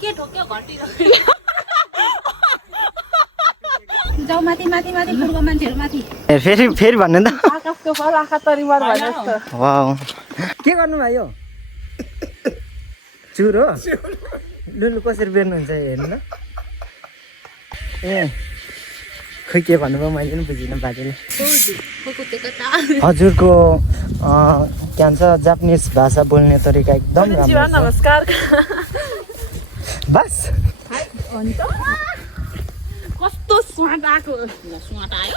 के ठोक्यो घटिरहेको जाऊ माथि माथि माथि बुढो मान्छेहरू माथि फेरि भन्नु त आकाशको फल आँखा तरिमार भने जस्तो वाउ के गर्नु भयो चुर हो लुलु कसरी बेर्नुहुन्छ हेर्नु त ए खै के भन्नुभयो मैले पनि बुझिनँ बाजेले हजुरको के भन्छ जापानिज भाषा बोल्ने तरिका एकदम राम्रो छ नमस्कार बस कस्तो स्वाद आएको स्वाद आयो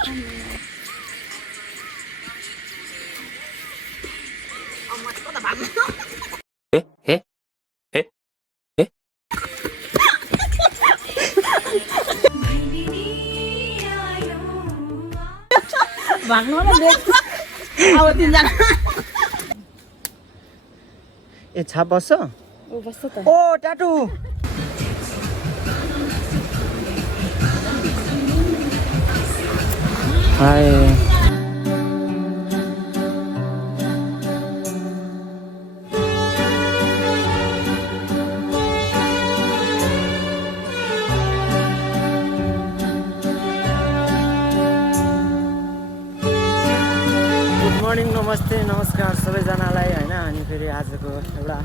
भाग्नु न अब तिनजना ए छाप बस्छ ओ बस्छ त ओ टाटु हाय मर्निङ नमस्ते नमस्कार सबैजनालाई होइन अनि फेरि आजको एउटा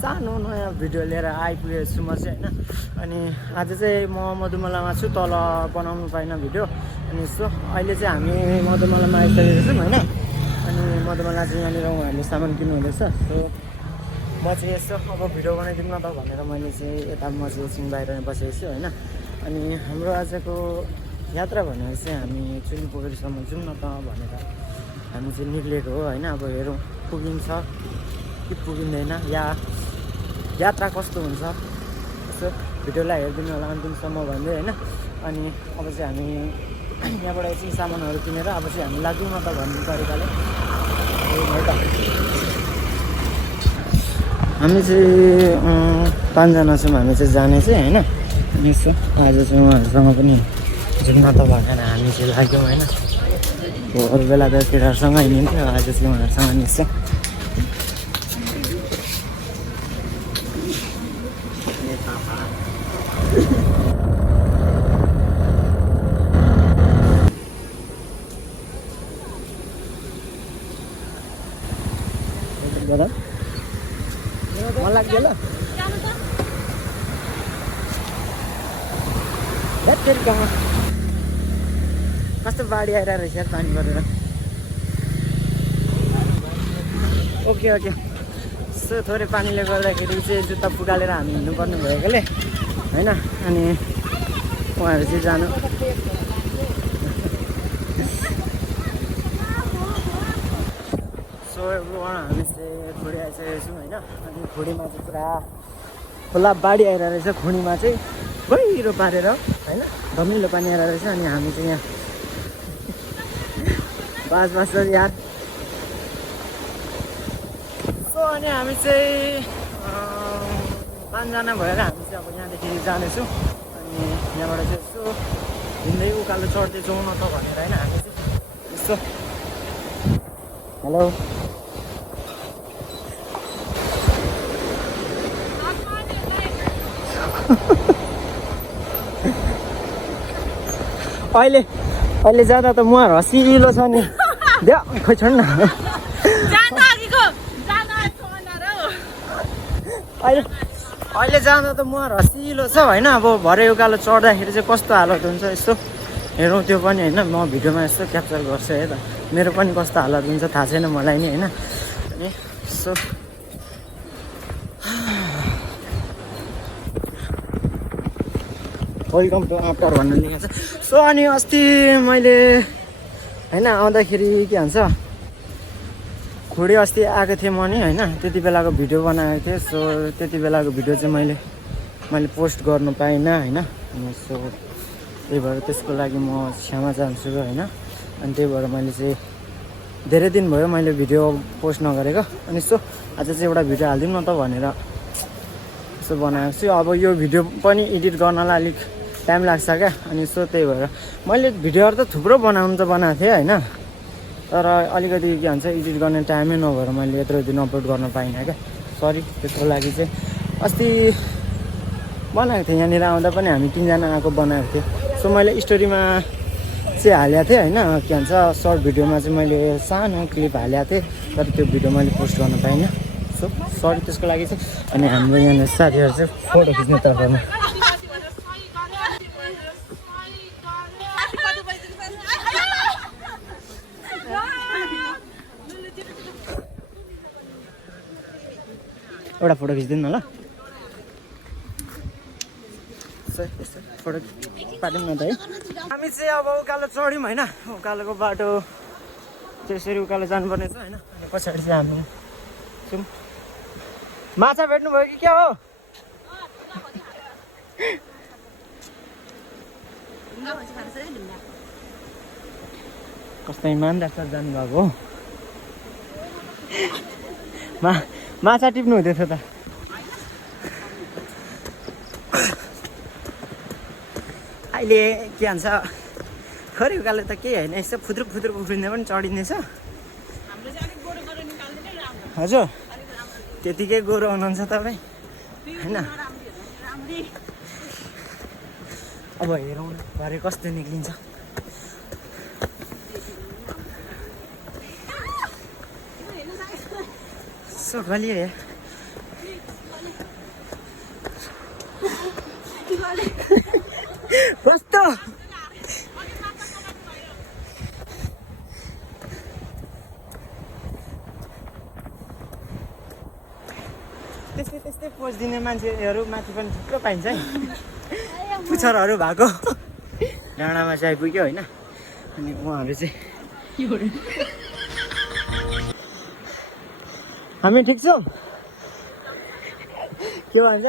सानो नयाँ भिडियो लिएर आइपुगेको छु म चाहिँ होइन अनि आज चाहिँ म मधुमलामा छु तल बनाउनु पाइनँ भिडियो अनि यसो अहिले चाहिँ हामी मधुमलामा आइसकेको छौँ होइन अनि मधुमला चाहिँ यहाँनिर उहाँहरूले सामान किन्नु हुँदैछ सो म चाहिँ यसो अब भिडियो बनाइदिउँ न त भनेर मैले चाहिँ यता म चाहिँ एकछिन बाहिर बसेको छु होइन अनि हाम्रो आजको यात्रा भनेर चाहिँ हामी चुली पोखरीसम्म जाउँ न त भनेर हामी चाहिँ निक्लेको हो होइन अब हेरौँ पुगिन्छ कि पुगिँदैन या यात्रा कस्तो हुन्छ यसो भिडियोलाई हेरिदिनु होला अन्तिमसम्म भन्दै होइन अनि अब चाहिँ हामी यहाँबाट एकछिन सामानहरू किनेर अब चाहिँ हामी लाग्यौँ न त भन्ने तरिकाले हामी चाहिँ 5 जना छौँ हामी चाहिँ जाने चाहिँ होइन अनि यसो आज चाहिँ उहाँहरूसँग पनि जाउँ न त भनेर हामी चाहिँ लाग्यौँ होइन अरू बेला त केटाहरूसँग हिँड्थ्यो आज चाहिँ उहाँहरूसँग निस्छ मन लाग्यो ल फेरि कहाँ कस्तो बाढी आइरहेको रहेछ यार पानी परेर ओके ओके सो थोरै पानीले गर्दाखेरि चाहिँ जुत्ता पुगालेर हामी हिँड्नुपर्ने भएकोले होइन अनि उहाँहरू चाहिँ जानु सो हामी चाहिँ खोडी आइसकेको छौँ होइन अनि खोडीमा चाहिँ पुरा खोला बाढी आइरहेको रहेछ खोडीमा चाहिँ गहिरो पारेर होइन धमिलो पानी आइरहेको रहेछ अनि हामी चाहिँ यहाँ बास याद सो अनि हामी चाहिँ 5 जना भएर हामी चाहिँ अब यहाँदेखि जानेछौँ अनि यहाँबाट चाहिँ यसो हिँड्दै उकालो चढ्दै जाउँ न त भनेर होइन हामी चाहिँ यसो हेलो अहिले जाँदा त मुहार हँसिलो छ नि देऊ खोइ छोड् न अहिले जाँदा त मुहार हँसिलो छ होइन अब भरे उकालो चढ्दाखेरि चाहिँ कस्तो हालत हुन्छ यसो हेरौँ त्यो पनि होइन म भिडियोमा यसो क्याप्चर गर्छु है त मेरो पनि कस्तो हालत हुन्छ थाहा छैन मलाई नि होइन अनि यसो वेलकम टु आफ्टर भन्नु लेखेको छ सो अनि अस्ति मैले होइन आउँदाखेरि के भन्छ खोडी अस्ति आएको थिएँ म नि होइन त्यति बेलाको भिडियो बनाएको थिएँ सो त्यति बेलाको भिडियो चाहिँ मैले पोस्ट गर्नु पाइनँ होइन सो त्यही भएर त्यसको लागि म क्षमा चाहन्छु होइन अनि त्यही भएर मैले चाहिँ धेरै दिन भयो मैले भिडियो पोस्ट नगरेको अनि सो आज चाहिँ एउटा भिडियो हालिदिउँ न त भनेर यसो बनाएको छु अब यो भिडियो पनि एडिट गर्नलाई अलिक टाइम लाग्छ क्या अनि सो त्यही भएर मैले भिडियोहरू त थुप्रो बनाउनु त बनाएको थिएँ होइन तर अलिकति के भन्छ एडिट गर्ने टाइमै नभएर मैले यत्रो दिन अपलोड गर्न पाइनँ क्या सरी त्यसको लागि चाहिँ अस्ति बनाएको थिएँ यहाँनिर आउँदा पनि हामी 3 जना आएको बनाएको थियो सो मैले स्टोरीमा चाहिँ हालेको थिएँ होइन के भन्छ सर्ट भिडियोमा चाहिँ मैले सानो क्लिप हालेको थिएँ तर त्यो भिडियो मैले पोस्ट गर्न पाइनँ सो सरी त्यसको लागि चाहिँ अनि हाम्रो यहाँनिर साथीहरू चाहिँ फोटो खिच्ने तर्फमा एउटा फोटो खिचिदिनु न ल फोटो पाट्यौँ न त है हामी चाहिँ अब उकालो चढ्यौँ होइन उकालोको बाटो त्यसरी उकालो जानुपर्ने छ होइन अनि पछाडि चाहिँ हामी छौँ माछा भेट्नुभयो कि क्या हो कस्तो इमान्दार सर जानुभएको हो माछा टिप्नु हुँदैछ त अहिले के भन्छ थोरै उकालो त केही होइन यसो फुद्रुक फुद्रुक उफ्रिँदा पनि चढिँदैछ हजुर त्यतिकै गोरो हुनुहुन्छ तपाईँ होइन अब हेरौँ भरे कस्तो निक्लिन्छ सो गलियो हे कस्तो त्यस्तै त्यस्तै पोज दिने मान्छेहरू माथि पनि थुप्रो पाइन्छ है पुच्छरहरू भएको डाँडामा चाहिँ आइपुग्यो होइन अनि उहाँहरू चाहिँ हामी ठिक छौँ के भन्छ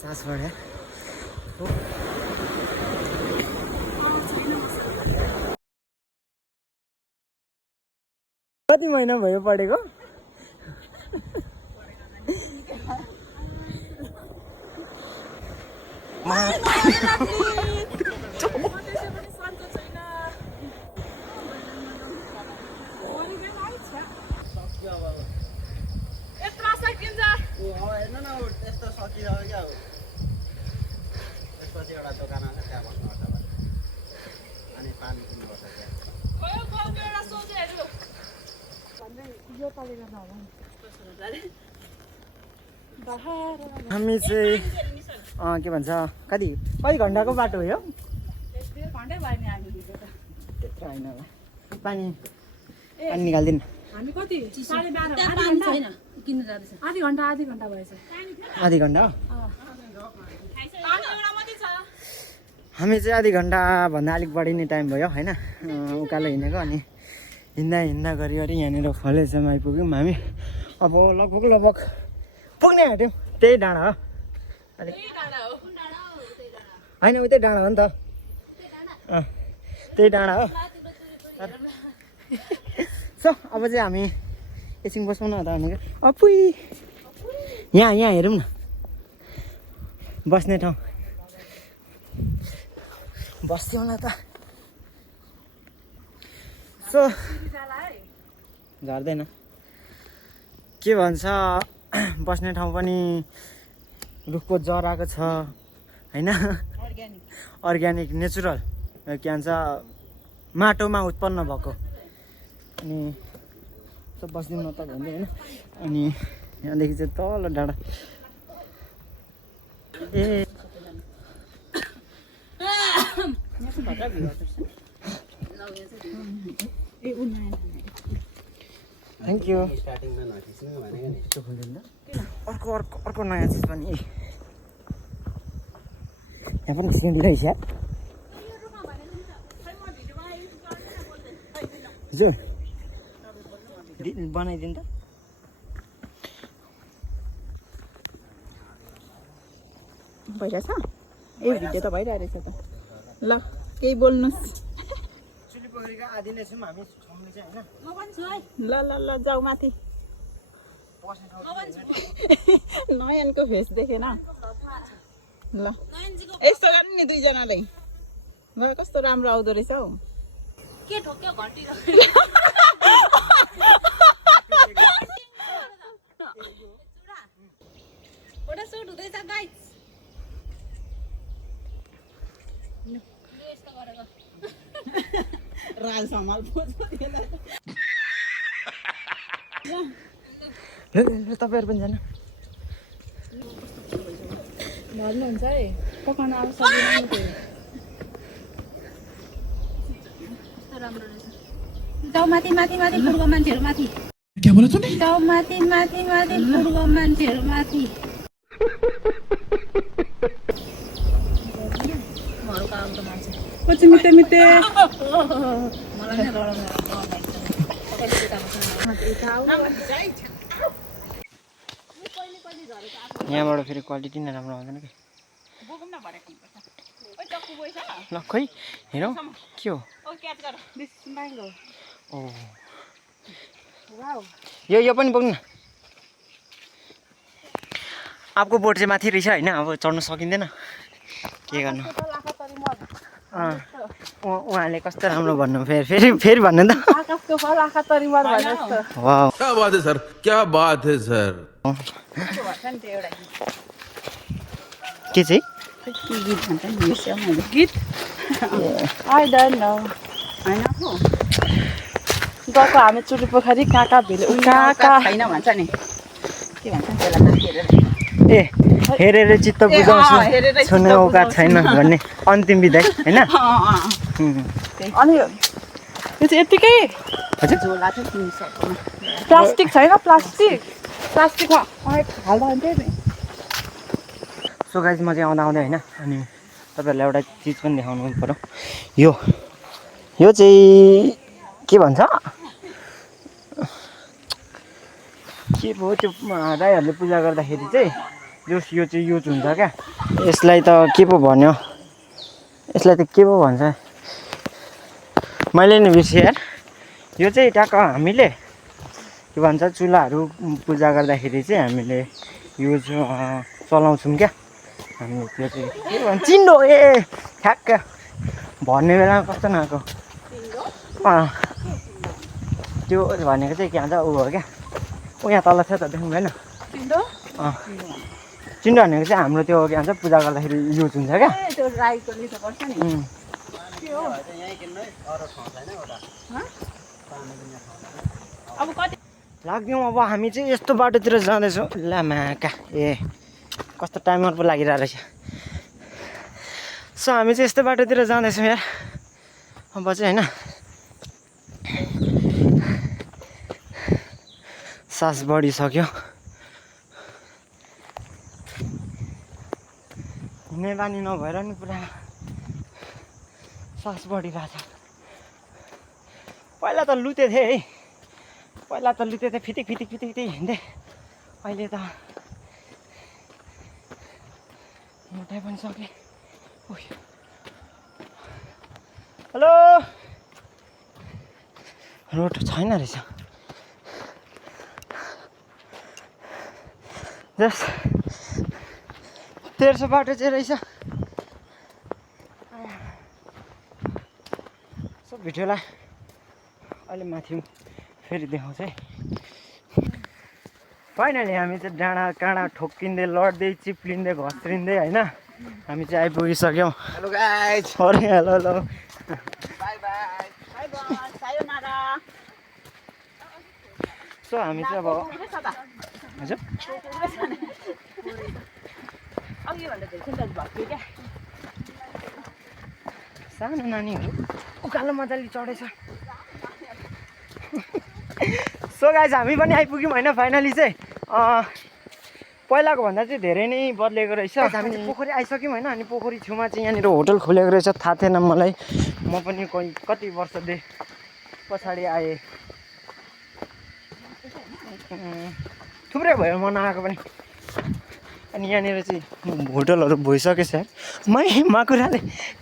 सास बढ्यो कति महिना भयो पढेको एउटा दोकान छ त्यहाँ बस्नुपर्छ अनि पानी किन्नुपर्छ हामी चाहिँ के भन्छ कति घन्टाको बाटो हो यो त्यत्रो होइन होला पानी निकालिदिनु हामी कति 12:30 आधी घन्टा भएछ आधी घन्टा हामी चाहिँ आधी घन्टाभन्दा अलिक बढी नै टाइम भयो होइन उकालो हिँडेको अनि हिँड्दा गरी यहाँनिर फलेसम्म आइपुग्यौँ हामी अब लगभग पुग्ने आँट्यौँ त्यही डाँडा हो अलिक होइन उतै डाँडा हो नि त त्यही डाँडा हो सो अब चाहिँ हामी एकछिन बसौँ न त भनेको अपुई यहाँ हेरौँ न बस्ने ठाउँ बस्थ्यौँ न त सो झर्दैन के भन्छ बस्ने ठाउँ पनि रुखको जराको छ होइन अर्ग्यानिक नेचुरल के भन्छ माटोमा उत्पन्न भएको अनि सब बस्दिउँ न त भन्दै होइन अनि यहाँदेखि चाहिँ तल डाँडा थ्याङ्क यू अर्को नयाँ चिज पनि यहाँ पनि खिच्नु दिइरहेछ हजुर बनाइदिनु त भइरहेछ ए भिडियो त भइरहेछ त ल केही बोल्नुहोस् चुलीपोखरीका आधी नै छौँ हामी छौँले चाहिँ होइन ल ल ल जाऊ माथि नयनको फेस देखेन ल यस्तो गर्नु नि दुईजनाले ल कस्तो राम्रो आउँदो रहेछ हौ के ठोक्यो घटी फोटो सुट हुँदैछ गाइस यस्तो गरेको राज सम्हाल तपाईँहरू पनि जानु भन्नुहुन्छ है पकाउन अब सकिँदैन त्यो राम्रो रहेछ जाऊ माथि माथि माथि फुर्को मान्छेहरू माथि क्या बोला तूने जाऊ माथि माथि माथि फुर्को मान्छेहरू माथि हल्का आउँछ मान्छे पछि मिते मिते मलाई नै यहाँबाट फेरि क्वालिटी नै राम्रो आउँदैन कि ल खोइ हेरौँ के हो ओ यो पनि बोक्नु न आपको बोट चाहिँ माथि रहेछ होइन अब चढ्नु सकिँदैन के गर्नु उहाँले कस्तो राम्रो भन्नु फेरि भन्नु त आकाशको फल आँखा तरिमर भने जस्तो वाउ क्या बात है सर क्या बात है सर के चाहिँ गीत भन्छ नि बिर्स्यो मैले गीत आई डोन्ट नो हैन हो गएको हामी चुरी पोखरी कहाँ भेले कहाँ छैन भन्छ नि के भन्छ त्यसलाई ए हेरेर चित्त बुझाउँछु छुने औकात छैन भन्ने अन्तिम विधाई होइन अनि यो चाहिँ यतिकै हजुर झोला चाहिँ किन्नु सक्दैन प्लास्टिक छैन प्लास्टिकमा हाल्दा हुन्थ्यो नि सो गाइस म चाहिँ आउँदा होइन अनि तपाईँहरूलाई एउटा चिज पनि देखाउनु पर्यो यो चाहिँ के भन्छ के भयो त्यो राईहरूले पूजा गर्दाखेरि चाहिँ यो चाहिँ युज हुन्छ क्या यसलाई त के पो भन्यो यसलाई त के पो भन्छ मैले नि बिर्सेँ यार यो चाहिँ ट्याक्क हामीले के भन्छ चुल्हाहरू पूजा गर्दाखेरि चाहिँ हामीले युज चलाउँछौँ क्या हामी त्यो चाहिँ के भन्छ चिन्डो ए ठ्याक्क भन्ने बेलामा कस्तो नआएको त्यो भनेको चाहिँ के भन्छ ऊ हो क्या ऊ यहाँ तल छ त देख्नु भएन चिन्डो भनेको चाहिँ हाम्रो त्यो के भन्छ पूजा गर्दाखेरि युज हुन्छ क्या त्यो राईको लिनुपर्छ नि अब कति लाग्यौँ अब हामी चाहिँ यस्तो बाटोतिर जाँदैछौँ लामाका ए कस्तो टाइमर पो लागिरहेको रहेछ सो हामी चाहिँ यस्तो बाटोतिर जाँदैछौँ यार अब चाहिँ होइन सास बढिसक्यो हिँड्ने बानी नभएर नि पुरा सास बढिरहेको छ पहिला त लुते थिएँ है फिटिक हिँड्थेँ अहिले त मोटाइ पनि सकेँ हेलो रोड छैन रहेछ जस्ट तेर्सो बाटो चाहिँ रहेछ सो भिडियोलाई अहिले माथि फेरि देखाउँछ है फाइनली हामी चाहिँ डाँडा काँडा ठोक्किँदै लड्दै चिप्लिँदै घस्रिँदै होइन हामी चाहिँ आइपुगिसक्यौँ हेलो गाइस अरे hello by by sayonara so हामी चाहिँ अब हजुर सानो नानीहरू उकालो मजाले चढेछ सो गाइस हामी पनि आइपुग्यौँ होइन फाइनली चाहिँ पहिलाको भन्दा चाहिँ धेरै नै बदलेको रहेछ हामी चाहिँ पोखरी आइसक्यौँ होइन अनि पोखरी छेउमा चाहिँ यहाँनिर होटल खोलेको रहेछ थाहा थिएन मलाई म पनि कति वर्षदेखि पछाडि आएँ थुप्रै भयो म नआएको पनि अनि यहाँनिर चाहिँ होटलहरू भइसकेछ माकुराले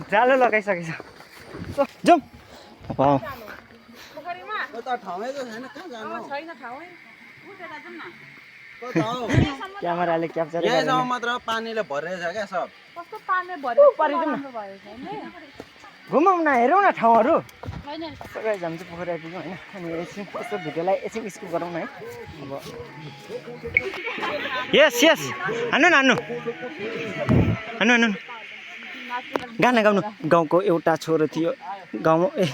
जालो लगाइसकेछ सो जाउँ क्यामेराले क्याप्चर मात्र पानीले भरेछ क्या सब घुमौँ न हेरौँ न ठाउँहरू गाइस हामी चाहिँ पोखरी आइपुग्यौँ होइन अनि एकछिन यसो भिडियोलाई एकछिन स्किप गरौँ न है अब यस यस हान्नु न हान्नु गाना गाउनु गाउँको एउटा छोरो थियो गाउँ ए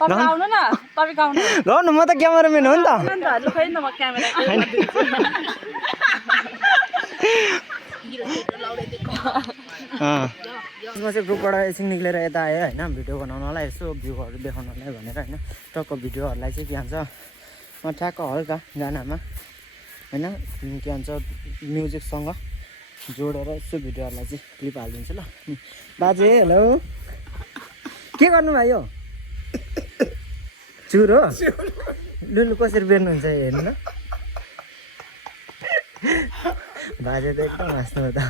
गाउनु न तपाईँ गाउनु गाउनु म त क्यामेराम्यान हो नि त खै न म क्यामेरा म चाहिँ ग्रुपबाट एकछिन निक्लेर यता आएँ होइन भिडियो बनाउनलाई यसो भ्यूहरू देखाउनलाई भनेर होइन टक्क भिडियोहरूलाई चाहिँ के भन्छ म ठ्याक्क हल्का गानामा होइन के भन्छ म्युजिकसँग जोडेर यसो भिडियोहरूलाई चाहिँ क्लिप हालिदिन्छु ल बाजे हेलो के गर्नु भयो चुर हो लुलु कसरी बेर्नुहुन्छ हेर्नु न बाजे त एकदम हाँस्नु हो त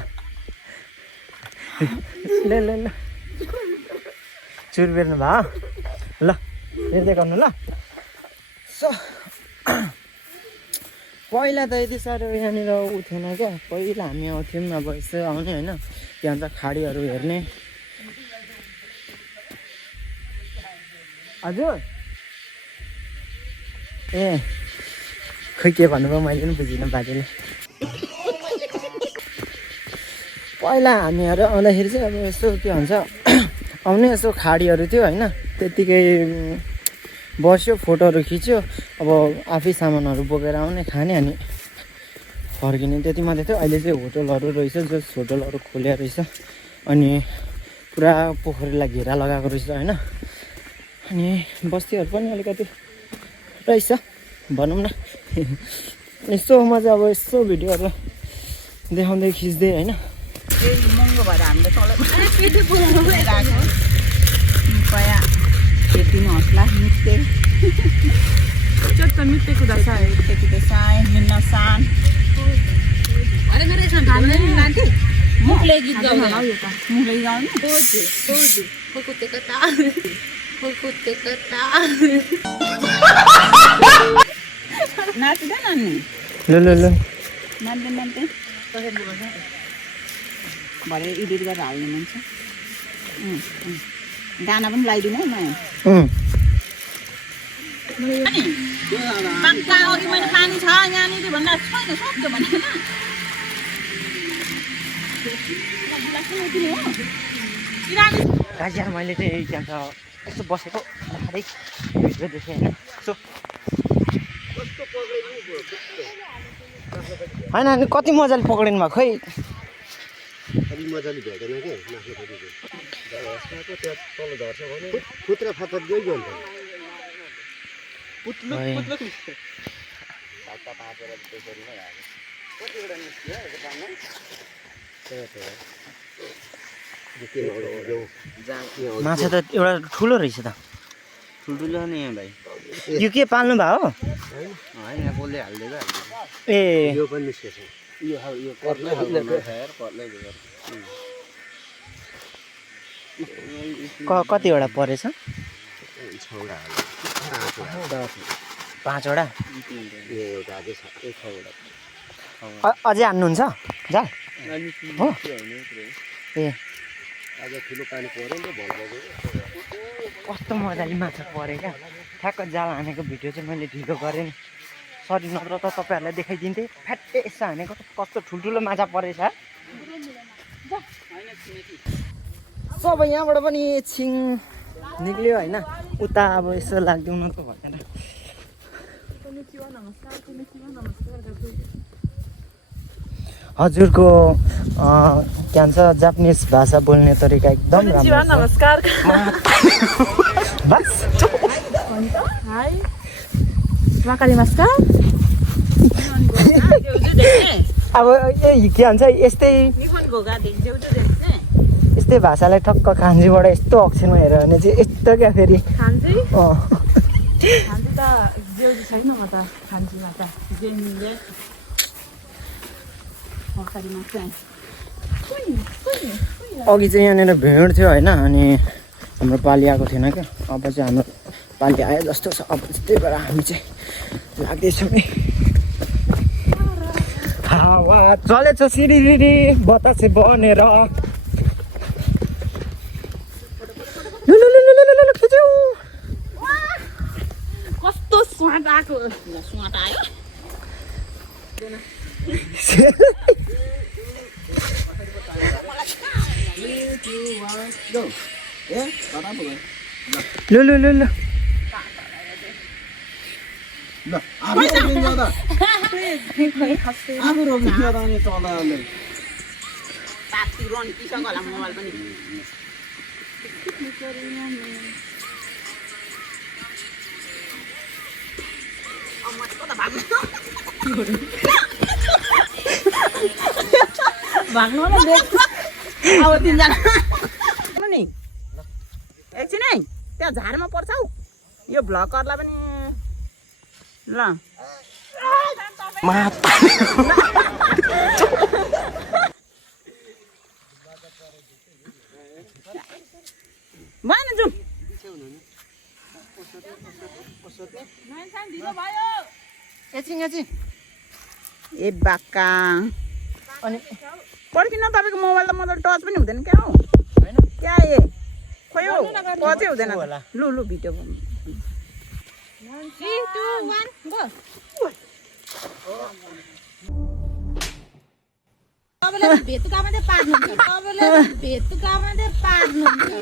ल ल ल चुर बेर्नु भयो ल हेर्दै गर्नु ल सो पहिला त यति साह्रो यहाँनिर उ थिएन क्या पहिला हामी आउँथ्यौँ अब यसो आउने होइन के भन्छ खाडीहरू हेर्ने हजुर ए खै के भन्नुभयो मैले पनि बुझिनँ बाजेले पहिला हामीहरू आउँदाखेरि चाहिँ अब यसो के भन्छ आउने यसो खाडीहरू थियो होइन त्यत्तिकै बस्यो फोटोहरू खिच्यो अब आफै सामानहरू बोकेर आउने खाने अनि फर्किने त्यति मात्रै थियो अहिले चाहिँ होटलहरू रहेछ जस होटलहरू खोलेर रहेछ अनि पुरा पोखरीलाई घेरा लगाएको रहेछ होइन अनि बस्तीहरू पनि अलिकति रहेछ भनौँ न यसो म चाहिँ अब यसो भिडियोहरू देखाउँदै खिच्दै होइन महँगो भएर हामीले कृपया हेरिदिनु होस् मित्ते त्यो मित्ते कुदासाय मिल्न सान मुखले गीत गाउनु मुखले गाउनु नाच्दै नाच्ने ल ल ल नाच्दै भरे एडिट गरेर हाल्नु मन छ गाना पनि लगाइदिनु है माया अघि मैले पानी छ यहाँनिर भन्दा छैन सक्यो भने गाइस मैले चाहिँ के भन्छ यसो बसेको दादै भिडियो देखेँ होइन यसो होइन अनि कति मजाले पक्रिनु भएको खै मजाले भेटेन के तल झर्छ भने फुत्रा फतत गयो नि माछा त एउटा ठुलो रहेछ त ठुल्ठुलो नि भाइ यो के पाल्नु भयो हो होइन कसले हालिदिएको ए यो पनि निस्केछ यो कत्लै कतिवटा परेछ 6वटा 5वटा एउटा अझै छ 6वटा अझै हान्नुहुन्छ जाल हो ए आज ठुलो पानी पर्यो नि त भल कस्तो मजाले माछा पऱ्यो क्या ठ्याक्क जाल हानेको भिडियो चाहिँ मैले ढिलो गरेँ नि सरी नत्र त तपाईँहरूलाई देखाइदिन्थेँ फ्याट्टे यसो हानेको कस्तो ठुल्ठुलो माछा परेछ सब यहाँबाट पनि एकछिन निक्ल्यो होइन उता अब यसो लाग्दिउँ न त भएन हजुरको के भन्छ जापानिज भाषा बोल्ने तरिका एकदम राम्रो नमस्कार बस हाई वाकारी नमस्कार अब ए के भन्छ यस्तै यस्तै भाषालाई ठक्क खान्जीबाट यस्तो अक्षरमा हेऱ्यो भने चाहिँ यस्तो क्या फेरि खान्जी अँ खान्जी त जेउजी छैन म त खान्जीमा त जेमिले अघि चाहिँ यहाँनिर भिड थियो होइन अनि हाम्रो पाली आएको थिएन क्या अब चाहिँ हाम्रो पाली आयो जस्तो छ अब त्यही भएर हामी चाहिँ लाग्दैछौँ नि हावा चलेछ सिरिरी बतासे बनेर सुहाट आएको सुहाट आयो लु लु लु लु पाती रन पिसँग होला मोबाइल पनि भाग्नु होला अब तिनजना नि एकछिन है त्यहाँ झारमा पर्छ हौ यो भ्लगरलाई पनि ल भएन जाउँ एकछिन एकछिन ए बाक्का अनि पर्खिन तपाईँको मोबाइल त मतलब टच पनि हुँदैन क्या हौ क्या ए खोइ हौ टचै हुँदैन लु लु भिडियो 3, 2, 1 go तपाईँले भेतुका मात्रै पार्नुहुन्छ तपाईँले भेतुका मात्रै पार्नुहुन्छ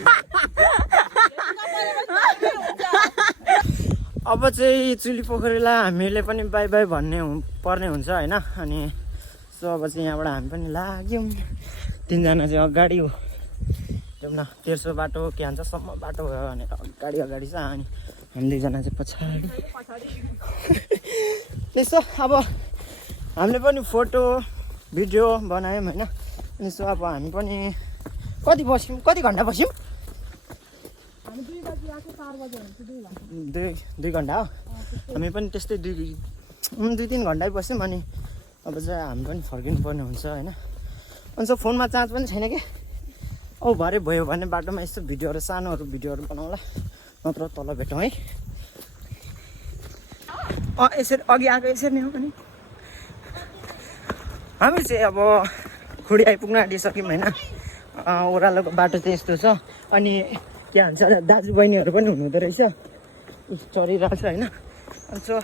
अब चाहिँ चुली पोखरीलाई हामीले पनि बाई बाई भन्ने पर्ने हुन्छ होइन अनि सो अब चाहिँ यहाँबाट हामी पनि लाग्यौँ तिनजना चाहिँ अगाडि हो जाउँ न तेर्सो बाटो क्यान्सरसम्म बाटो भयो भनेर अगाडि अगाडि छ अनि हामी दुईजना चाहिँ पछाडि त्यसो अब हामीले पनि फोटो भिडियो बनायौँ होइन अनि सो अब हामी पनि कति बस्यौँ कति घन्टा बस्यौँ 2 घन्टा हो हामी पनि त्यस्तै 2-3 घन्टै बस्यौँ अनि अब चाहिँ हामी पनि फर्किनु पर्ने हुन्छ होइन अनि सो फोनमा चार्ज पनि छैन कि औ भरे भयो भने बाटोमा यस्तो भिडियोहरू सानोहरू भिडियोहरू बनाउँला नत्र तल भेटौँ है यसरी अघि आएको यसरी नै हो पनि हामी चाहिँ अब खुडी आइपुग्न आँटिसक्यौँ होइन ओह्रालोको बाटो चाहिँ यस्तो छ अनि के भन्छ दाजुबहिनीहरू पनि हुनुहुँदो रहेछ चरिरहेको छ होइन अनि सो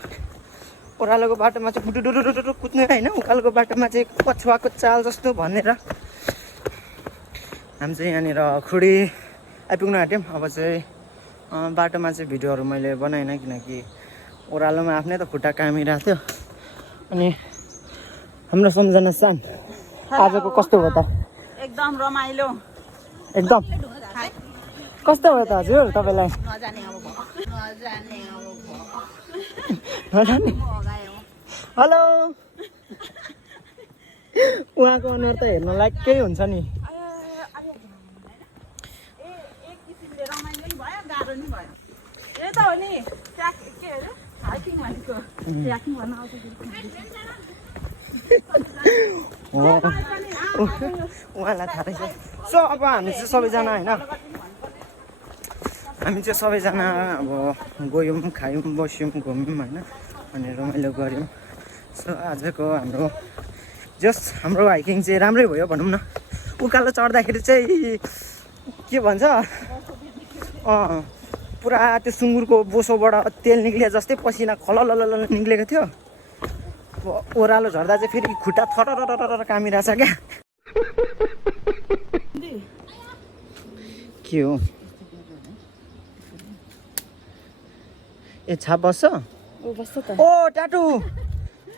ओह्रालोको बाटोमा चाहिँ फुटुटुटुटु कुद्ने होइन उकालोको बाटोमा चाहिँ कछुवाको चाल जस्तो भनेर हामी चाहिँ यहाँनिर खुडी आइपुग्न आँट्यौँ अब चाहिँ बाटोमा चाहिँ भिडियोहरू मैले बनाइनँ किनकि ओह्रालोमा आफ्नै त खुट्टा कामिरहेको थियो अनि हाम्रो सम्झना सान आजको कस्तो भयो त एकदम रमाइलो एकदम कस्तो भयो त हजुर तपाईँलाई नजाने हेलो उहाँको अनुहार त हेर्न लायकै हुन्छ नि एक किसिमले रमाइलो नि भयो गाह्रो नि भयो यो त हो नि के अरे हाइकिङ भनेको ट्र्याकिङ भन्न आउँछ उहाँलाई थाहा रहेछ सो अब हामी चाहिँ सबैजना होइन हामी चाहिँ सबैजना अब गयौँ खायौँ बस्यौँ घुम्यौँ होइन अनि रमाइलो गऱ्यौँ सो आजको हाम्रो हाइकिङ चाहिँ राम्रै भयो भनौँ न उकालो चढ्दाखेरि चाहिँ के भन्छ पुरा त्यो सुँगुरको बोसोबाट तेल निक्लिए जस्तै पसिना खलल निक्लेको थियो ओह्रालो झर्दा चाहिँ फेरि खुट्टा थर कामिरहेछ क्या के हो ए छाप बस्छ ओ ट्याटु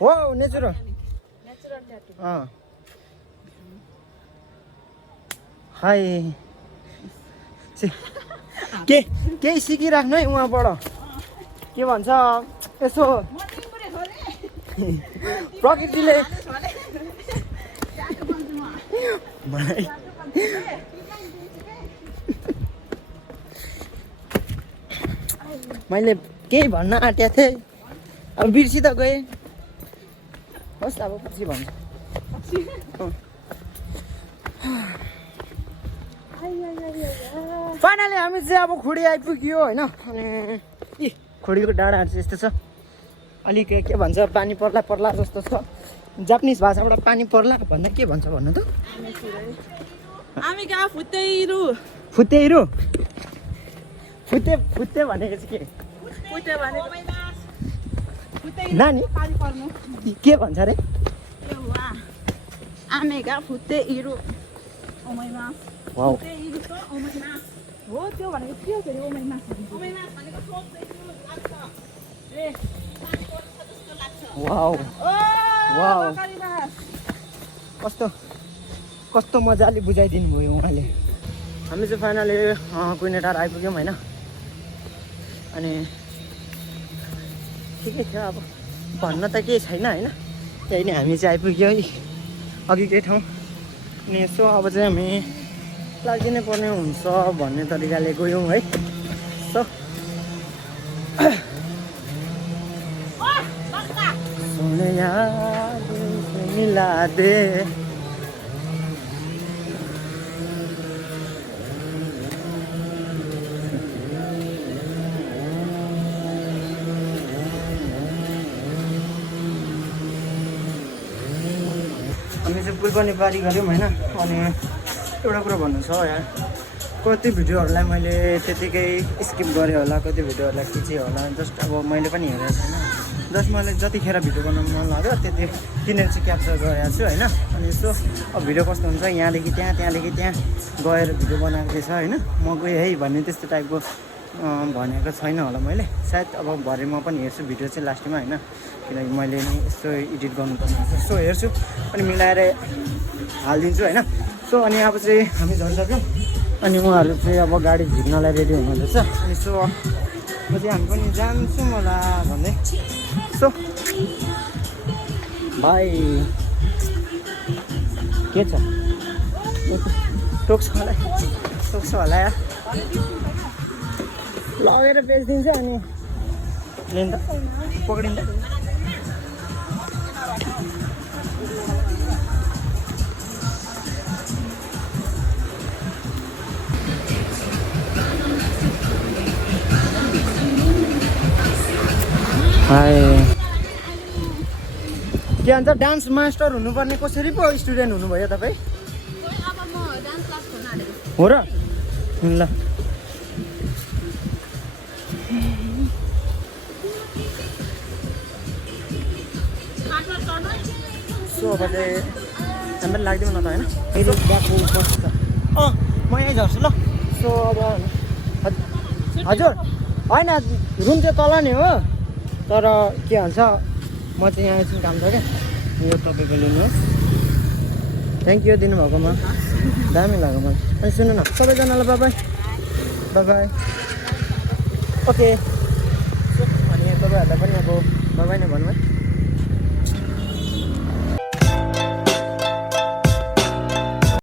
हो नेचुरल हाई केही सिकिराख्नु है उहाँबाट के भन्छ यसो प्रकृतिले मैले केही भन्न आँटेको थिएँ अब बिर्सी त गएँ होस् अब पछि भन्छु फाइनली हामी चाहिँ अब खुडी आइपुग्यो होइन अनि खुडीको डाँडाहरू चाहिँ यस्तो छ अलिक के भन्छ पानी पर्ला जस्तो छ जापानिज भाषाबाट पानी पर्ला भन्दा के भन्छ भन्नु त फुतेइरो फुते भनेको चाहिँ के नानी के भन्छ अरे आमेगा फुते इरु ओमैमा वाउ फुते इरु त ओमैमा हो त्यो भनेको के हो फेरि ओमैमा ओमैमा भनेको सोच्दै छु लाग्छ ए पानीको जस्तो लाग्छ वाउ ओ वाउ बकरीमा कस्तो कस्तो मजाले बुझाइदिनु भयो उहाँले हामी चाहिँ फाइनली कुइनेटार आइपुग्यौँ होइन अनि ठिकै थियो अब भन्न त केही छैन होइन त्यही नै हामी चाहिँ आइपुग्यो है अघिकै ठाउँ अनि यसो अब चाहिँ हामी लागिनै पर्ने हुन्छ भन्ने तरिकाले गयौँ है सो सोने याद मिला दे हामी चाहिँ पुल पनि पारी गऱ्यौँ होइन अनि एउटा कुरो भन्नु छ यार कति भिडियोहरूलाई मैले त्यतिकै स्किप गरेँ होला कति भिडियोहरूलाई खिचेँ होला जस्ट अब मैले पनि हेरेको छैन जस्ट मैले जतिखेर भिडियो बनाउनु मन लाग्यो त्यति किनेर चाहिँ क्याप्चर गरेको छु होइन अनि यसो अब भिडियो कस्तो हुन्छ यहाँदेखि त्यहाँ त्यहाँदेखि त्यहाँ गएर भिडियो बनाएको थिएछ होइन म गएँ है भन्ने त्यस्तो टाइपको भनेको छैन होला मैले सायद अब भरे म पनि हेर्छु भिडियो चाहिँ लास्टमा होइन किनकि मैले नि यस्तो एडिट गर्नुपर्ने हुन्छ सो हेर्छु अनि मिलाएर हालिदिन्छु होइन सो अनि अब चाहिँ हामी झरिसक्यौँ अनि उहाँहरू चाहिँ अब गाडी झिक्नलाई रेडी हुनुहुँदैछ अनि सो चाहिँ हामी पनि जान्छौँ होला भन्दै सो भाइ के छ टोक्छ होला यार लगेर बेचिदिन्छ अनि लिन्छ पक्रिन्छ के भन्छ डान्स मास्टर हुनुपर्ने कसरी पो स्टुडेन्ट हुनुभयो तपाईँ अब म डान्स क्लास खोल्न आँटेको हो र ल सो अब चाहिँ हामी लाग्दैन न त होइन फेरि ब्यागको बस्छ म यहीँ झर्छु ल सो अब हजुर होइन रुम चाहिँ तल नै हो तर के भन्छ म चाहिँ यहाँ एकछिन काम छ क्या यो तपाईँको लिनुहोस् थ्याङ्क यू दिनुभएकोमा दामी लाग्यो मलाई अनि सुन्नु न सबैजनालाई बाई बाई ओके अनि तपाईँहरूलाई पनि अब बाई नै भन्नु है